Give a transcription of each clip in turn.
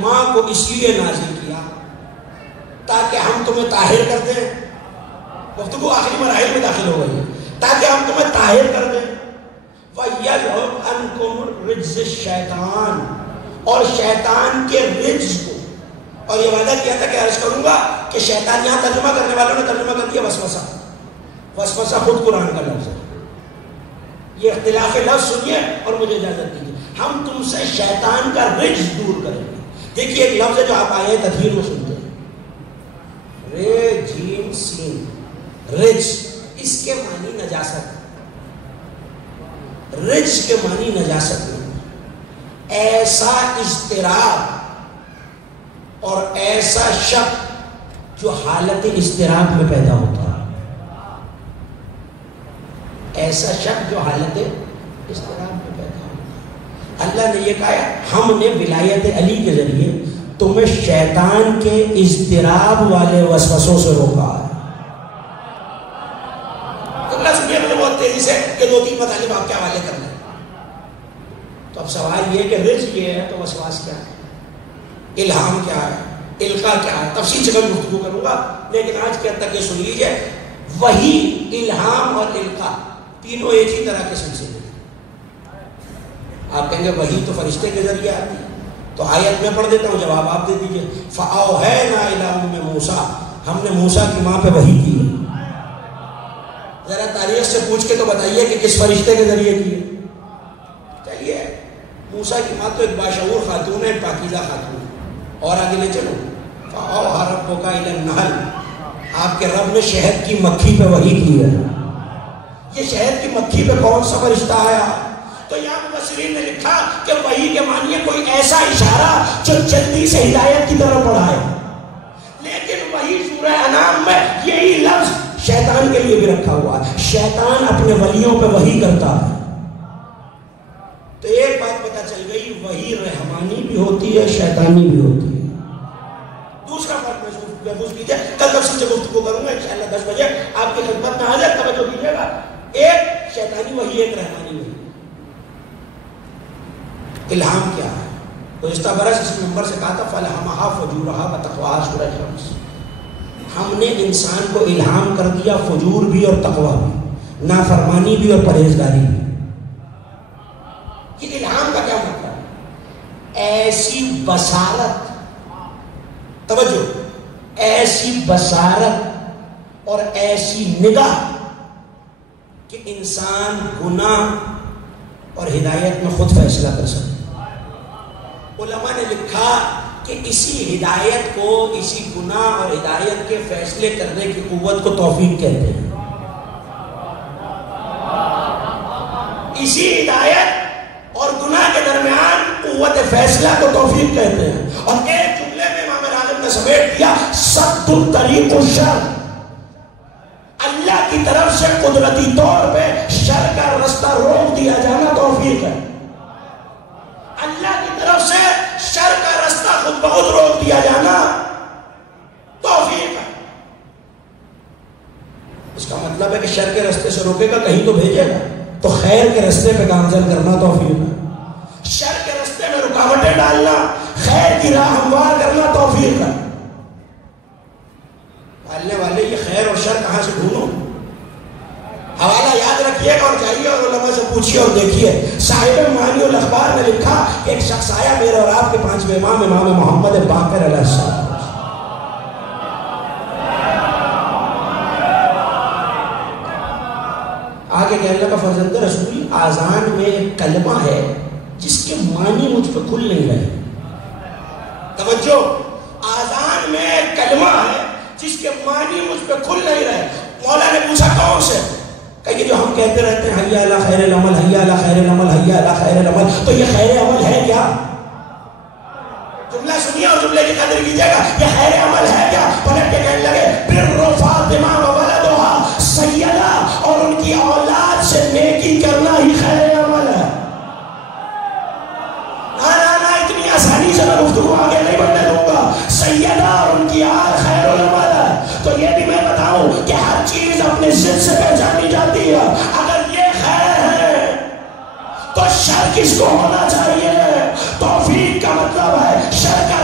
ماں کو اس لیے نازل کیا تاکہ ہم تمہیں طاہر کر دیں. گفتگو آخری مراحل میں داخل ہو گئی ہے. تاکہ ہم تمہیں طاہر کر دیں. وَيَذْهَبْ عَنْكُمْ رِجْزَ الشَّيْطَانِ، اور شیطان کے رجز کو. اور یہ وعدہ کیا تھا کہ عرض کروں گا کہ شیطان، یہاں ترجمہ کرنے والوں نے ترجمہ کر دیا وسوسہ. وسوسہ خود قرآن کا لفظ ہے. یہ اختلاف لفظ سنیے اور مجھے اجازت دیجیے. ہم تم سے شیطان کا رجز دور کریں گے. دیکھیے ایک لفظ ہے جو آپ آئے تدبیر میں سنتے ہیں، رے جیم سین، رجز. اس کے معنی نجاست. رجز کے معنی نجاست نہیں. ایسا اضطراب اور ایسا شک جو حالت اضطراب میں پیدا ہوتا ہے. ایسا شک جو حالت اضطراب میں پیدا ہوتا ہے. اللہ نے یہ کہا ہم نے ولایت علی کے ذریعے تمہیں شیطان کے اضطراب والے وسوسوں سے روکا ہے. سنیے مجھے بہت تیزی سے یہ دو تین مطالب آپ کے حوالے کرنا ہے. تو اب سوال یہ کہ رزق یہ ہے تو وسواس کیا ہے، الہام کیا ہے، القاء کیا ہے. تفصیل سے میں گفتگو کروں گا، لیکن آج کے تک یہ سن لیجیے، وہی، الہام اور القاء تینوں ایک ہی طرح کے سلسلے. آپ کہیں گے وہی تو فرشتے کے ذریعے آتی ہے، تو آیت میں پڑھ دیتا ہوں، جواب آپ دے دیجیے. فَأَوْحَيْنَا إِلَىٰ أُمِّ مُوسَىٰ، ہم نے موسیٰ کی ماں پہ وحی کی. ذرا تاریخ سے پوچھ کے تو بتائیے کہ کس فرشتے کے ذریعے کی ہے. چلیے، موسیٰ کی ماں تو ایک باشعور خاتون ہے، پاکیزہ خاتون ہے. اور آگے لے چلو، فَأَوْحَىٰ رَبُّكَ إِلَى النَّحْلِ، آپ کے رب نے شہد کی مکھی پہ وحی کی ہے. یہ شہد کی مکھی پہ کون سا فرشتہ آیا؟ تو یہاں مفسرین نے لکھا کہ وحی کے معنی ہے کوئی ایسا اشارہ جو جلدی سے ہدایت کی طرف بڑھائے. لیکن وحی سورہ انعام میں یہی لفظ شیطان کے لیے بھی رکھا ہوا ہے. شیطان اپنے ولیوں پہ وحی کرتا ہے. تو ایک بات پتہ چل گئی، وحی رحمانی بھی ہوتی ہے، شیطانی بھی ہوتی ہے. دوسرا فرق محسوس کیجیے، کل تفصیل سے گفتگو کروں گا انشاءاللہ 10 بجے آپ کی خدمت میں حاضر. توجہ کیجیے گا، ایک شیطانی وحی، ایک رحمانی وحی. الہام کیا ہے؟ گزشتہ برس اس نمبر سے کہا تھا فَلَهَمَهَا فُجُورَهَا وَتَقْوَاهَا، سورہ شمس. ہم نے انسان کو الہام کر دیا فجور بھی اور تقویٰ بھی، نافرمانی بھی اور پرہیزگاری بھی. یہ الہام کا کیا مطلب ہے؟ ایسی بصارت، توجہ، ایسی بصارت اور ایسی نگاہ کہ انسان گناہ اور ہدایت میں خود فیصلہ کر سکے. علماء نے لکھا کہ اسی ہدایت کو، اسی گناہ اور ہدایت کے فیصلے کرنے کی قوت کو توفیق کہتے ہیں. اسی ہدایت اور گناہ کے درمیان قوت فیصلہ کو توفیق کہتے ہیں. اور ایک جملے میں امام راغب نے سمیٹ دیا، سد الطریق الشر، اللہ کی طرف سے قدرتی طور پہ شر کا رستہ روک دیا جانا توفیق ہے. اللہ کی طرف سے شر کا رستہ خود بخود روک دیا جانا توفیق ہے. اس کا مطلب ہے کہ شر کے رستے سے روکے گا کہیں تو بھیجے گا، تو خیر کے رستے پہ گامزن کرنا توفیق ہے. شر کے رستے میں رکاوٹیں ڈالنا، خیر کی راہ ہموار کرنا توفیق ہے. پالنے والے یہ خیر اور شر کہاں سے ڈھونڈو؟ حوالہ یاد رکھیے اور جائیے اور علماء سے پوچھیے اور دیکھیے. صاحب معانی الاخبار نے لکھا کہ ایک شخص آیا میرے اور آپ کے 5ویں امام محمد باقر علیہ السلام. آگے کہ اللہ کا فرزند رسول، آذان میں ایک کلمہ ہے جس کے معنی مجھ پہ کھل نہیں رہے. توجہ، آذان میں ایک کلمہ ہے جس کے معنی مجھ پہ کھل نہیں رہے. مولا نے پوچھا کون سے؟ کہ جو ہم کہتے رہتے ہیں حی علی خیر العمل، حی علی خیر العمل، حی علی خیر العمل، تو یہ خیر عمل ہے کیا؟ جملہ سنیے اور جملے کی قدر کیجیے گا. یہ خیر عمل ہے کیا؟ پلٹ کے کہنے لگے بر فاطمہ و ولدھا سیدہ، اور ان کی اولاد سے نیکی کرنا ہی خیر عمل ہے. نا اتنی آسانی سے میں گفتگو آگے نہیں بڑھنے دوں گا. سیدہ اور ان کی آل خیر العمل ہے. تو یہ بھی میں بتاؤں کہ ہر چیز اپنے ضد سے پہچانی جاتی ہے. اگر یہ خیر ہے تو شر کس کو ہونا چاہیے؟ توفیق کا مطلب ہے شر کا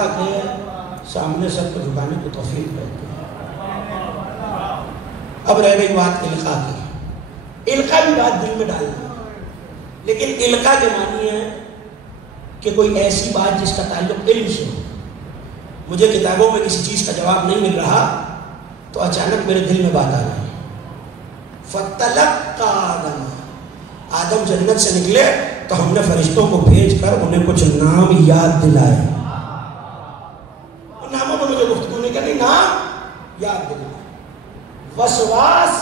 اللہ کے سامنے سب کو جھکانے کو توفیق دیتے ہیں۔ اب رہ گئی بات القاء کی۔ القاء بھی بات دل میں ڈالنا، لیکن القاء کے معنی ہے کہ کوئی ایسی بات جس کا تعلق علم سے ہو۔ مجھے کتابوں میں کسی چیز کا جواب نہیں مل رہا تو اچانک میرے دل میں بات آ گئی، فَتَلَقَّى آدَمَ، آدم جنت سے نکلے تو ہم نے فرشتوں کو بھیج کر انہیں کچھ نام یاد دلائے۔ ان ناموں میں مجھے گفتگو نہیں کرنی، نام یاد دلائے۔ وسواس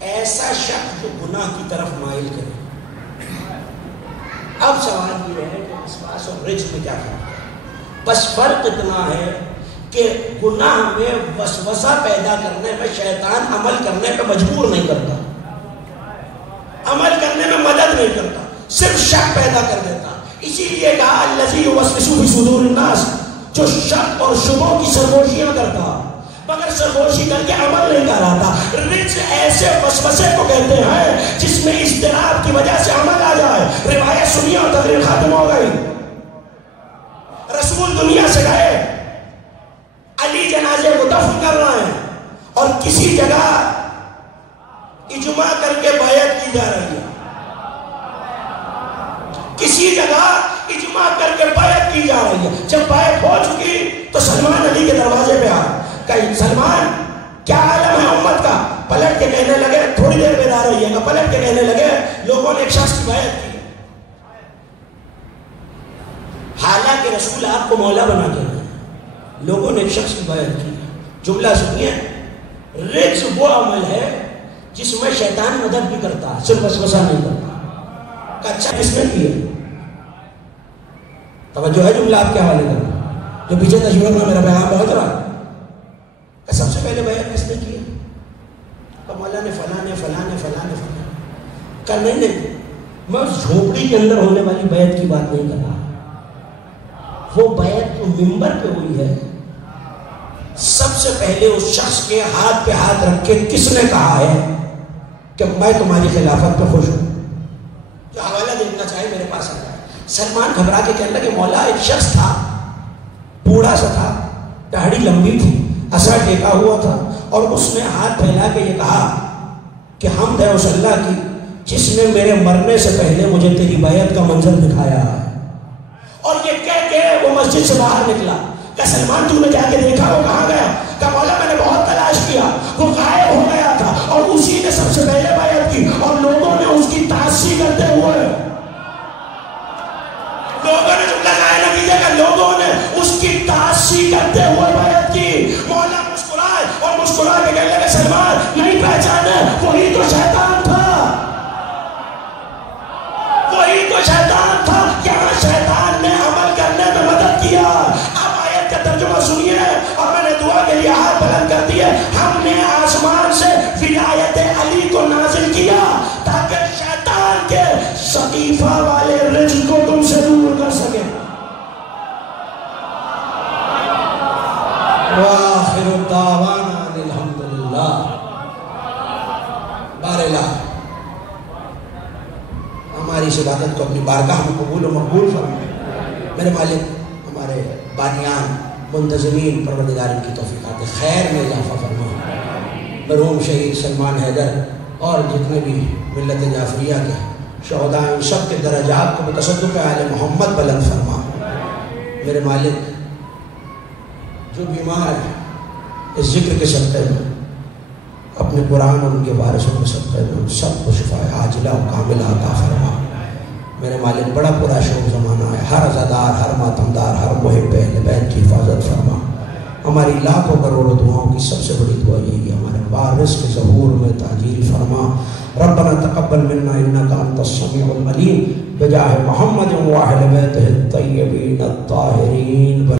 ایسا شخص جو گناہ کی طرف مائل کرے۔ اب سوال یہ ہے کہ وسواس اور رجس میں کیا فرق ہے؟ بس فرق اتنا ہے کہ گناہ میں وسوسہ پیدا کرنے میں شیطان عمل کرنے پہ مجبور نہیں کرتا، عمل کرنے میں مدد نہیں کرتا، صرف شک پیدا کر دیتا۔ اسی لیے کہا الذی یوسوس فی صدور الناس، جو شک اور شبہوں کی سرگوشیاں کرتا مگر سرگوشی کر کے عمل نہیں کراتا۔ رجس ایسے وسوسے کو کہتے ہیں جس میں اضطراب کی وجہ سے عمل آ جائے۔ روایت سنی اور تقریر ختم ہو گئی، رسول دنیا سے گئے، علی جنازے کو دفن کر رہے ہیں اور کسی جگہ اجماع کر کے بیعت کی جا رہی ہے، کسی جگہ اجماع کر کے بیعت کی جا رہی ہے۔ جب بیعت ہو چکی تو سلمان علی کے دروازے پہ آئے، کہ سلمان کیا عالم ہے امت کا؟ پلٹ کے کہنے لگے، تھوڑی دیر بیدار رہیے گا، پلٹ کے کہنے لگے لوگوں نے ایک شخص کی بیعت کی، حالانکہ رسول آپ کو مولا بنا کے گئے، لوگوں نے ایک شخص کی بیعت کی۔ جملہ سنیے، رجس وہ عمل ہے جس میں شیطان مدد بھی کرتا ہے، صرف وسوسہ نہیں کرتا۔ اچھا کس نے کیا؟ توجہ ہے جملہ آپ کے حوالے کرنا، جو پیچھے تشویق میں میرا بیان پہنچ رہا ہے۔ سب سے پہلے بیعت کس نے کی؟ کہ مولا نے فلاں نے فلاں نے فلاں نے فلاں کہ نہیں، میں اس جھوپڑی کے اندر ہونے والی بیعت کی بات نہیں کر رہا، وہ بیعت جو ممبر پہ ہوئی ہے، سب سے پہلے اس شخص کے ہاتھ پہ ہاتھ رکھ کے کس نے کہا ہے کہ میں تمہاری خلافت پہ خوش ہوں؟ جو حوالہ دینا چاہے میرے پاس آ جائے۔ سلمان گھبرا کے کہنے لگے مولا ایک شخص تھا، بوڑھا سا تھا، داڑھی لمبی تھی، عصا ٹیکا ہوا تھا، اور اس نے ہاتھ پھیلا کے یہ کہا کہ حمد ہے اس اللہ کی جس نے میرے مرنے سے پہلے مجھے تیری بیعت کا منظر دکھایا ہے۔ اور یہ کہہ کے وہ مسجد سے باہر نکلا۔ کہ سلمان تو نے جا کے دیکھا وہ کہاں گیا؟ کہ مولا میں نے بہت تلاش کیا، وہ غائب ہو گیا تھا، اور اسی نے سب سے پہلے بیعت کی، اور لوگوں نے اس کی تعصیب کرتے ہوئے، لوگوں نے جملہ ظاہر نہ کیجیے کہ لوگوں نے اس کی تعصیب کرتے ہوئے بیعت کی۔ مولا مسکرائے اور مسکرا کے کہنے لگے سلمان نہیں پہچانے، وہی تو شیطان تھا، وہی تو شیطان تھا، یہاں شیطان نے عمل کرنے میں مدد کیا۔ اب آیت کا ترجمہ سنیے، اور میں نے دعا کے لیے ہاتھ بلند کر دیے۔ ہم نے آسمان سے ولایت علی کو نازل کیا تاکہ شیطان کے سقیفہ والے رجس کو تم سے دور کر سکے۔ وآخر الدعوانا الحمدللہ۔ باراللہ ہماری اس عبادت کو اپنی بارگاہ میں قبول و مقبول فرمائے۔ میرے مالک ہمارے بانیان منتظمین پروردگار ان کی توفیقات خیر میں اضافہ فرمائے۔ مرحوم شہید سلمان حیدر اور جتنے بھی ملت جعفریہ کے شہداء ان سب کے درجات کو بتصدق آل محمد بلند فرما۔ میرے مالک جو بیمار ہیں اس ذکر کے صدقے میں، اپنے قرآن اور ان کے وارثوں کے صدقے میں ان سب کو شفا عاجلہ و کاملہ عطا فرما۔ میرے مالک بڑا پورا شوق زمانہ ہے، ہر عزادار، ہر ماتمدار، ہر محب اہل بیت کی حفاظت فرما۔ ہماری لاکھوں کروڑوں دعاؤں کی سب سے بڑی دعا یہی ہے، ہمارے وارث کے ظہور میں تعجیل فرما۔ ربنا تقبل منا انک انت السمیع العلیم بجاہ محمد و اہل بیتہ الطیبین الطاہرین۔